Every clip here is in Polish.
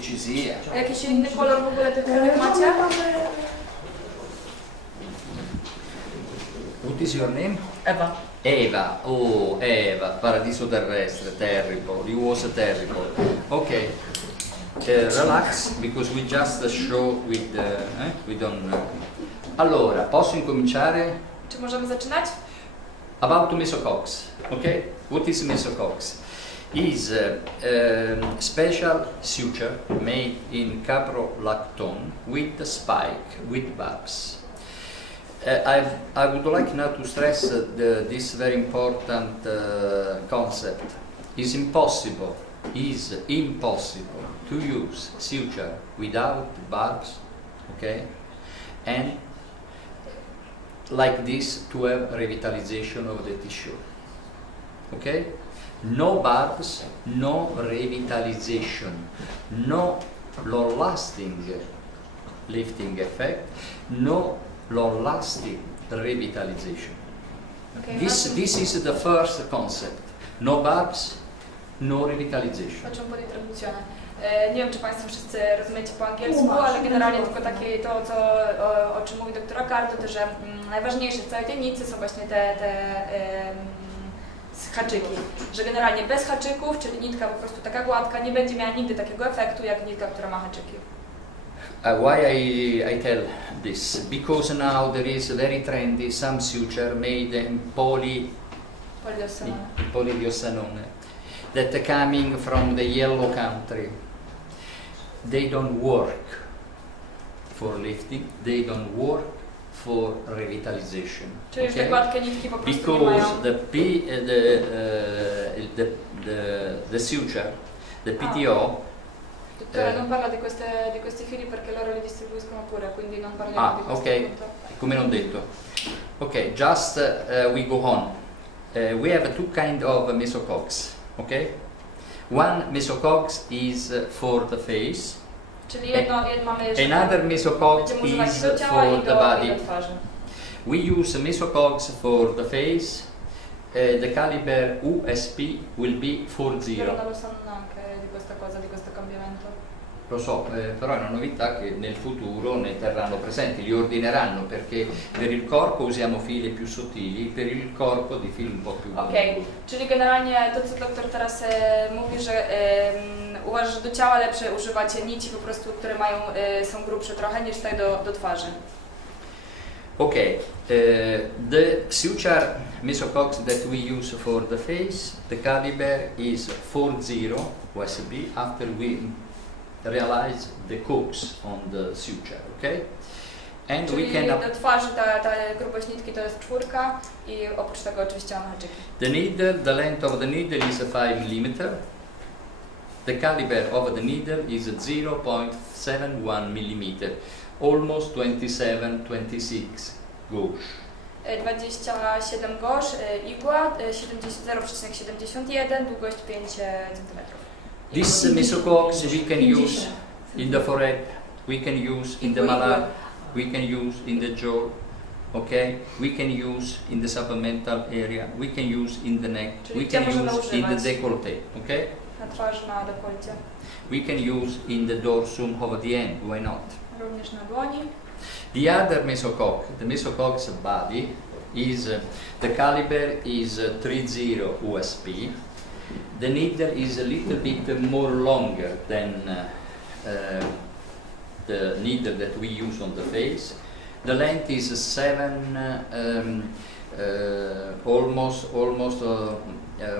che ci sia. Jakiś inny kolor w ogóle tych kremek macie? What is your name? Ewa. Eva, oh Eva, Paradiso Terrestre, terrible, it was terrible. Okay, relax, because we just show with, we don't... Allora, posso incominciare? Czy możemy zaczynać? About Mesocogs, okay? What is Mesocogs? Is a special suture made in caprolactone with a spike, with barbs. I would like now to stress this very important concept. Is impossible to use suture without barbs, okay? And like this to have revitalization of the tissue, okay? No barbs, no revitalization, no long-lasting lifting effect, no long-lasting revitalization. Okay, this is the first concept. No barbs, no revitalization. Faccio un po' di traduzione. Nie wiem, czy Państwo wszyscy rozumiecie po angielsku, ale generalnie tylko takie to, o czym mówi doktor Akar, to że najważniejsze w całej tej nicy są właśnie te haczyki. Że generalnie bez haczyków, czyli nitka po prostu taka gładka, nie będzie miała nigdy takiego efektu jak nitka, która ma haczyki. Why I tell this? Because now there is very trendy some suture made in polydiosanone that are coming from the yellow country. They don't work for lifting, they don't work for revitalization. Czyli już te gładkie nitki po prostu nie mają. Because the suture, the PTO. Dottore, non parla di questi fili perché loro li distribuiscono pure, quindi non parliamo di questo. Ok, come non detto. Ok, just we go on. We have two kind of mesocogs, ok? One mesocogs is for the face. Czyli mamy jeszcze another mesocog is for the body. We use mesocogs for the face. The caliber USP will be 40. Però non lo sanno neanche di questa cosa, di questo cambiamento. Lo so, però è una novità che nel futuro ne terranno presenti, li ordineranno, perché per il corpo usiamo fili più sottili, per il corpo di fili un po' più Okej, czyli generalnie to, co doktor teraz mówi, że uważa, że do ciała lepsze używać nici po prostu, które są grubsze trochę niż tutaj do twarzy. Okay, the suture mesocogs that we use for the face, the caliber is 40 USB after we realize the cogs on the suture, okay? And czyli we can do twarzy ta grubość nitki to jest 4 i oprócz tego oczywiście mamy haczyki. the needle, the length of the needle is 5 mm. The caliber of the needle is 0.71 mm. Almost 27, 26 gauge. 27 gauge, igła, 0,71, długość 5 cm. This mesocogs we can use in the forehead, we can use in the malar, we can use in the jaw, okay? We can use in the submental area, we can use in the neck, we can use in the décolleté, okay? Na twarzy, na dekolcie. We can use in the dorsum of the hand, why not? Również na dłoni. The other mesocog, the mesocog's body is, the caliber is 30 USP. The needle is a little bit more longer than the needle that we use on the face. The length is 7, almost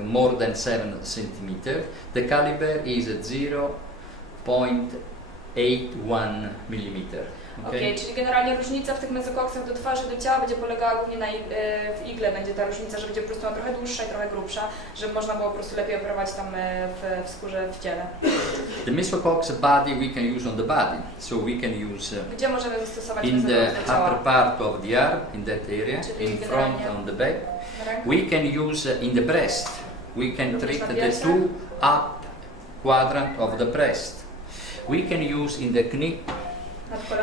more than 7 centimeter. The caliber is 0.81 millimeter. Okay, czyli generalnie różnica w tych mesocogsach do twarzy, do ciała będzie polegała głównie w igle, będzie ta różnica, że będzie po prostu trochę dłuższa i trochę grubsza, żeby można było po prostu lepiej operować tam w skórze, w ciele. The mesocogs body we can use on the body, so we can use gdzie możemy zastosować in the do ciała? upper part of the arm, in that area, Czyli in front, on the back. We can use in the breast. We can treat the two up quadrant of the breast. We can use in the knee.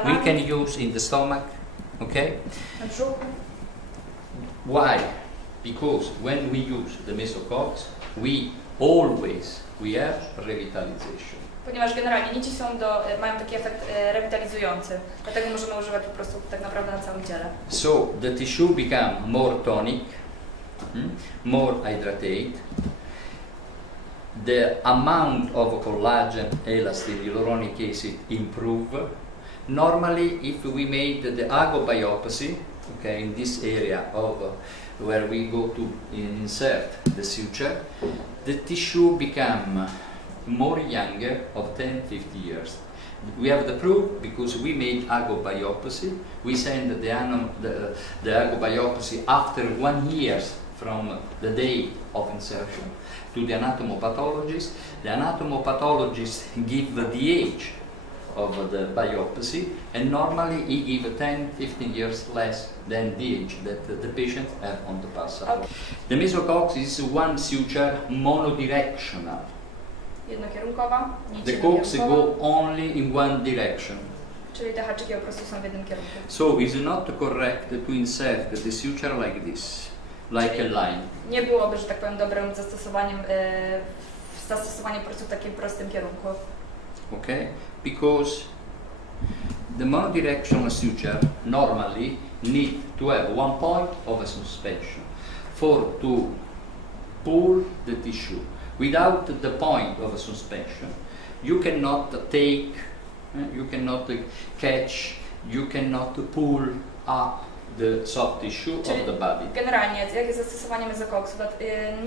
We can use in the stomach, okay? Why? Because when we use the mesocogs, we have revitalization. Ponieważ generalnie nici mają taki efekt rewitalizujący, dlatego możemy używać po prostu tak naprawdę na całym ciele. So the tissue become more tonic, more hydrated. The amount of collagen, elastin, hyaluronic acid improve. Normally, if we made the ago biopsy, okay, in this area of where we go to insert the suture, the tissue become more younger of 10-50 years. We have the proof because we made ago biopsy. We send the ago biopsy after 1 year from the day of insertion to the anatomopathologist. The anatomopathologist give the age of the biopsy, and normally he give 10-15 years less than the age that the patient have on the passage. Okay. The mesocogs is one suture monodirectional. Jednokierunkowa, The cogs go only in one direction. Czyli te haczyki po prostu są w jednym kierunku. So it's not correct to insert the suture like this, like a line. Nie byłoby, że tak powiem, dobrym zastosowaniem po prostu w takim prostym kierunku. Okay, because the monodirectional suture normally need to have one point of a suspension to pull the tissue. Without the point of a suspension, you cannot take, you cannot catch, you cannot pull up the soft tissue of the body. Generalnie, jakie jest zastosowanie mezokoksu?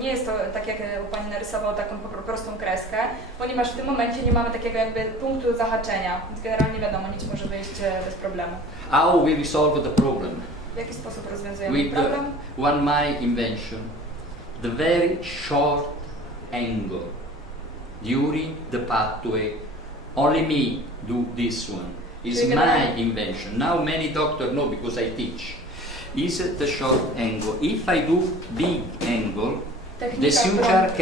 Nie jest to tak, jak Pani narysował taką prostą kreskę, ponieważ w tym momencie nie mamy takiego jakby punktu zahaczenia. Więc generalnie wiadomo, nic może wyjść bez problemu. How we resolve the problem? W jaki sposób rozwiązujemy problem? With my invention, the very short angle during the pathway. Only me do this one. It's my invention. Now many doctors know because I teach. Is the short angle. If I do big angle, the suture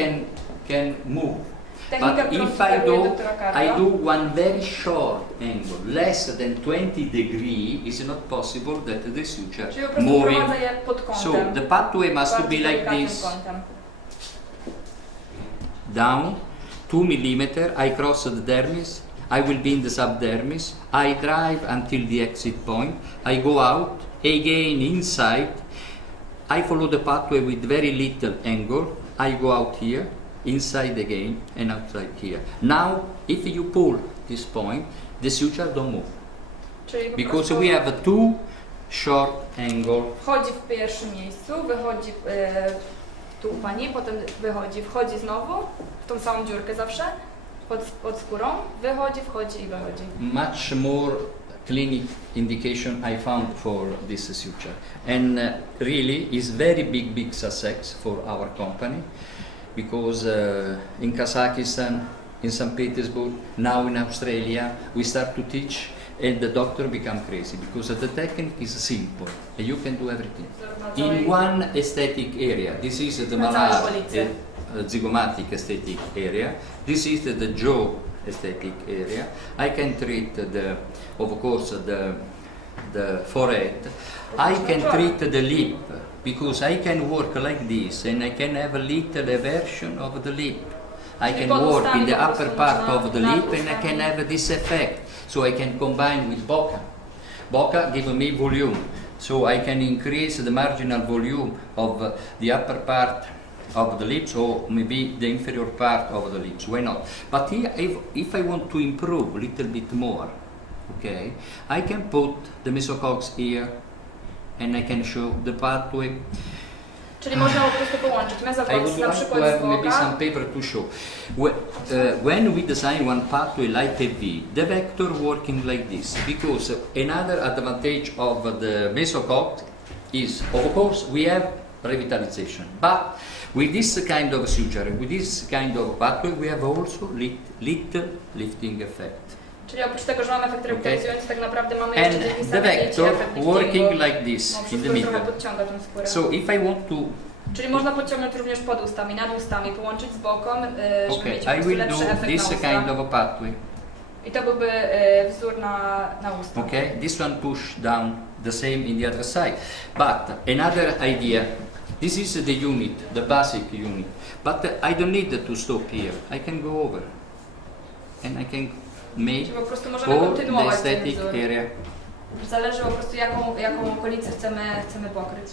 can move. But if I do one very short angle, less than 20 degrees, it's not possible that the suture moving. So the pathway must be like this. Down 2 millimeters, I cross the dermis, I will be in the subdermis, I drive until the exit point, I go out, again inside, I follow the pathway with very little angle, I go out here, inside again, and outside here. Now, if you pull this point, the suture don't move. Because we have 2 short angle. Wchodzi w pierwszym miejscu, wychodzi tu u Pani, potem wychodzi, wchodzi znowu, w tą samą dziurkę zawsze, pod skórą, wychodzi, wchodzi i wychodzi. Much more clinic indication I found for this suture. And really is very big success for our company, because in Kazakhstan, in St. Petersburg, now in Australia, we start to teach and the doctor become crazy because the technique is simple and you can do everything. In one aesthetic area, this is the malar zygomatic aesthetic area, this is the jaw aesthetic area. I can treat of course the forehead. I can treat the lip because I can work like this and I can have a little eversion of the lip. I can work in the upper part of the lip and I can have this effect. So I can combine with bokeh. Bokeh gives me volume, so I can increase the marginal volume of the upper part of the lips, or maybe the inferior part of the lips. Why not? But here, if I want to improve a little bit more, okay, I can put the mesocogs here, and I can show the pathway. Czyli można po prostu połączyć mesocogs na przykład z maybe some paper to show. When we design one pathway like a V, the vector working like this, because another advantage of the mesocogs is, of course, we have revitalization, but with this kind of suture, with this kind of pathway, we have also little lifting effect. Czyli oprócz tego, że mamy efekt rewitalizujący, tak naprawdę mamy and jeszcze taki the vector working like this in the middle. So if I want to, czyli można podciągnąć również pod ustami, nad ustami, połączyć z boką, żeby mieć I will lepszy do efekt this na usta. kind of a pathway. I to byłby wzór na usta. Okay, this one push down the same in the other side. But another idea, this is the unit, the basic unit. But I don't need to stop here. I can go over. and I can make Czyli po prostu możemy all the kontynuować ten aesthetic wzór. area. Zależy po prostu jaką okolicę chcemy pokryć.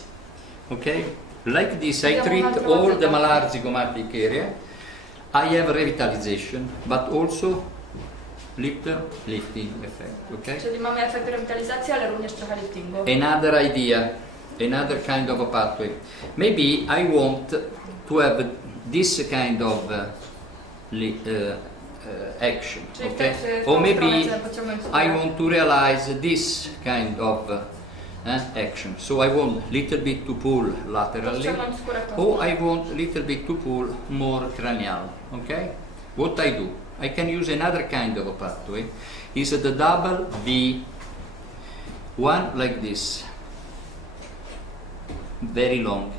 Okay? Like this, I treat all the malar zygomatic area. I have revitalization, but also little lifting effect. Okay? Czyli mamy efekt rewitalizacji, ale również trochę liftingu. Another idea, another kind of a pathway. Maybe I want to have this kind of action. Czyli Okay? w Or tą maybe stronę chcemy pociągnąć I skórę. want to realize this kind of action. So I want little bit to pull laterally, Podciągnąć skórę w tą or stronę. I want little bit to pull more cranial. Okay? What I do? I can use another kind of a pathway. Is the double V, one like this, very long.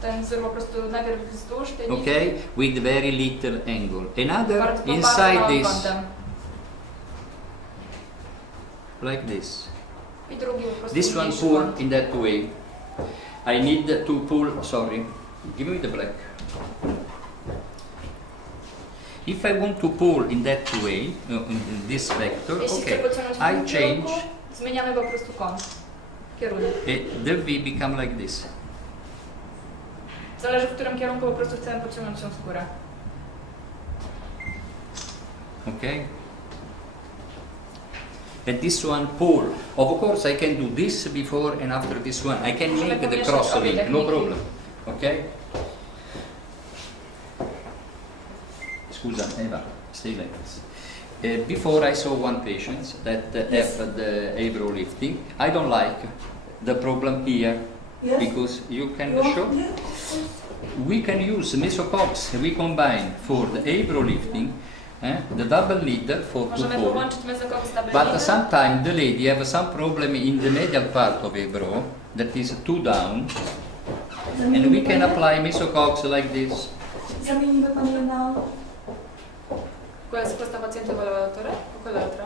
Ten wzór po prostu najpierw wzdłuż tej linii. Okay, with very little angle. Another Bardzo inside małym this, kątem. like this. I drugi po prostu This one mniejszy pull kąt. in that way. I need to pull, sorry, give me the black. If I want to pull in that way, in this vector, Jeśli chcę okay, pociągnąć w I tym kierunku, change, zmieniamy po prostu kąt. Kierunek. the V become like this. Zależy w którym kierunku po prostu chcemy pociągnąć tą skórę. Okay? And this one pull. Of course, I can do this before and after this one. I can make the cross link, no problem. Okay? Scusa, Eva, stay like this. Before I saw one patient that have the eyebrow lifting. I don't like the problem here because you can show. We can use Mesocogs. We combine for the eyebrow lifting, the double leader for two Możemy pull. połączyć Mesocogs z double But leader. sometimes the lady have some problem in the medial part of eyebrow that is too down, and we can apply Mesocogs like this. Zamienimy Panią na... Questa paziente voleva l'autore o quell'altra?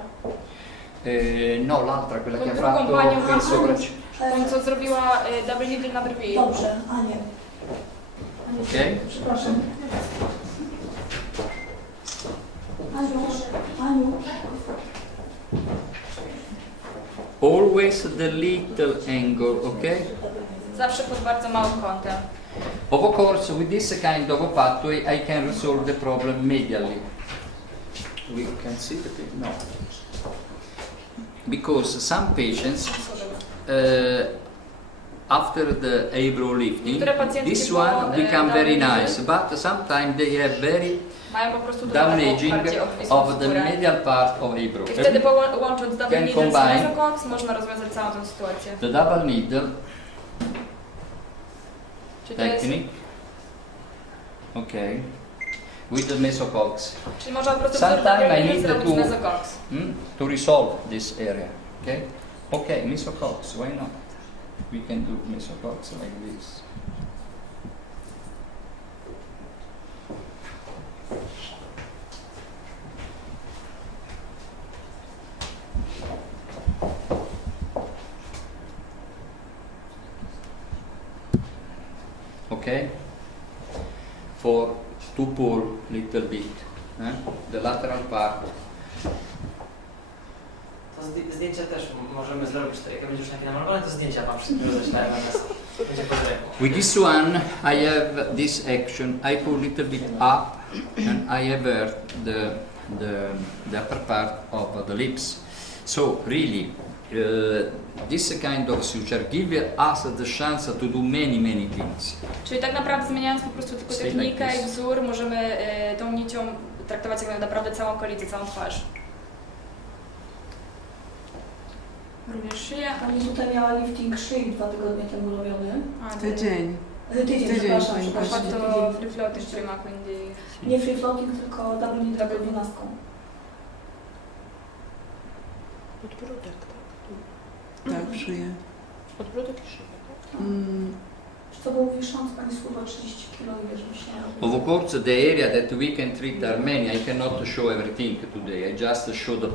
No, l'altra, quella che ha Drugą fatto panią, qui sopra. Tą, co zrobiła double leader na brwi. Dobrze, Anię. Okay? Przepraszam. Aniu. Always the little angle, okay? Zawsze pod bardzo małym kątem. Of course, with this kind of a pathway, I can resolve the problem medially. We can see the thing? No. Because some patients, after the eyebrow lifting, this one become very nice, but sometimes they have very Mają po prostu damaging bardziej odwisłą of the skórę. medial part of eyebrow. I wtedy łącząc double Can needle z combine. Mesocogs można rozwiązać całą tę sytuację. The double needle Czyli to jest, technique, okay, with the Mesocogs. czyli można po prostu Sometimes double I needle need zrobić to- z Mesocogs. To resolve this area, okay? Okay, Mesocogs, why not? We can do Mesocogs like this. Okay? For to pull little bit, the lateral part. To zdjęcia też możemy zrobić, to jak będzie już takie namalowane, to zdjęcia Wam wszystkim roześlę natomiast będzie pod ręką. With this one, I have this action. I pull little bit up, and I avert the upper part of the lips. So really, this kind of suture gives us the chance to do many things. Czyli tak naprawdę zmieniając po prostu tylko Stay like technikę this. i wzór, możemy tą nicią traktować jak naprawdę całą okolicę, całą twarz. Również szyję. Pani tutaj miała lifting szyi 2 tygodnie temu robiony. Tydzień. Tydzień, przepraszam. Ha fatto Tydzień. free floating prima, quindi... Nie free floating, tylko double leader 12. Podbródek, tak? Tak, szyję. Podbródek i szyja, tak? Czy to był wisząc Pani schudła 30 kg i wiesz, myślałam. Of course, the area that we can treat are many. I cannot show everything today. I just show the